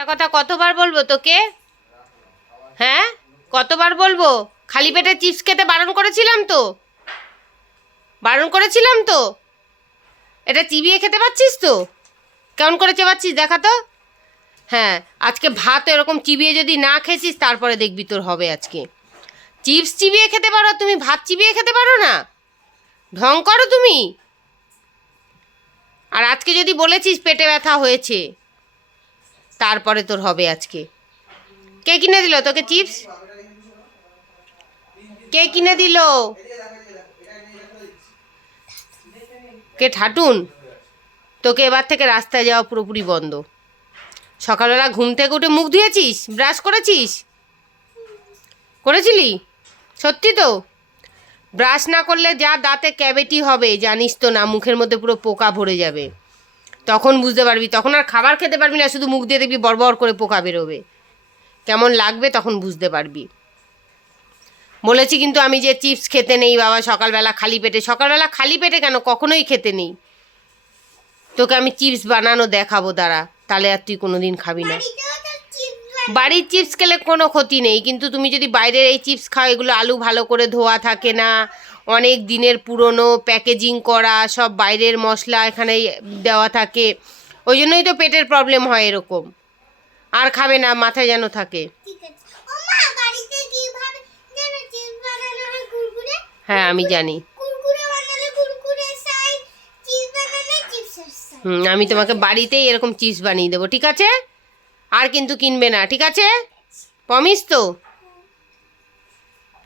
একটা কথা কতবার বলবো তোকে? হ্যাঁ, কতবার বলবো? খালি পেটে চিপস খেতে বারণ করেছিলাম তো, বারণ করেছিলাম তো। এটা চিবিয়ে খেতে পাচ্ছিস তো? কেমন করে চেবাচ্ছিস দেখা তো। হ্যাঁ, আজকে ভাত এরকম চিবিয়ে যদি না খেয়েছিস তারপরে দেখবি তোর হবে আজকে। চিপস চিবিয়ে খেতে পারো তুমি, ভাত চিবিয়ে খেতে পারো না? ঢং করো তুমি। আর আজকে যদি বলেছিস পেটে ব্যথা হয়েছে, তারপরে তোর হবে আজকে। কে কিনে দিল তোকে চিপস? কে কিনে দিল? কে ঠাটুন? তোকে এবার থেকে রাস্তায় যাওয়া পুরোপুরি বন্ধ। সকালবেলা ঘুম থেকে উঠে মুখ ধুয়েছিস, ব্রাশ করেছিস? করেছিলি? সত্যি তো? ব্রাশ না করলে যা দাঁতে ক্যাভিটি হবে জানিস তো না, মুখের মধ্যে পুরো পোকা ভরে যাবে। তখন বুঝতে পারবি, তখন আর খাবার খেতে পারবি না, শুধু মুখ দিয়ে দেখবি বড় করে পোকা বেরোবে। কেমন লাগবে তখন বুঝতে পারবি। বলেছি কিন্তু আমি যে চিপস খেতে নেই বাবা সকালবেলা খালি পেটে। সকালবেলা খালি পেটে কেন, কখনোই খেতে নেই। তোকে আমি চিপস বানানো দেখাবো, দাঁড়া, তাহলে আর তুই কোনোদিন খাবি না। বাড়ির চিপস খেলে কোনো ক্ষতি নেই, কিন্তু তুমি যদি বাইরের এই চিপস খাও, এগুলো আলু ভালো করে ধোয়া থাকে না, অনেক দিনের পুরনো প্যাকেজিং করা, সব বাইরের মশলা এখানে দেওয়া থাকে। ওই জন্যই তো পেটের প্রবলেম হয় এরকম। আর খাবে না, মাথায় যেন থাকে। হ্যাঁ আমি জানি। আমি তোমাকে বাড়িতেই এরকম চিপস বানিয়ে দেবো, ঠিক আছে? আর কিন্তু কিনবে না, ঠিক আছে? প্রমিস তো?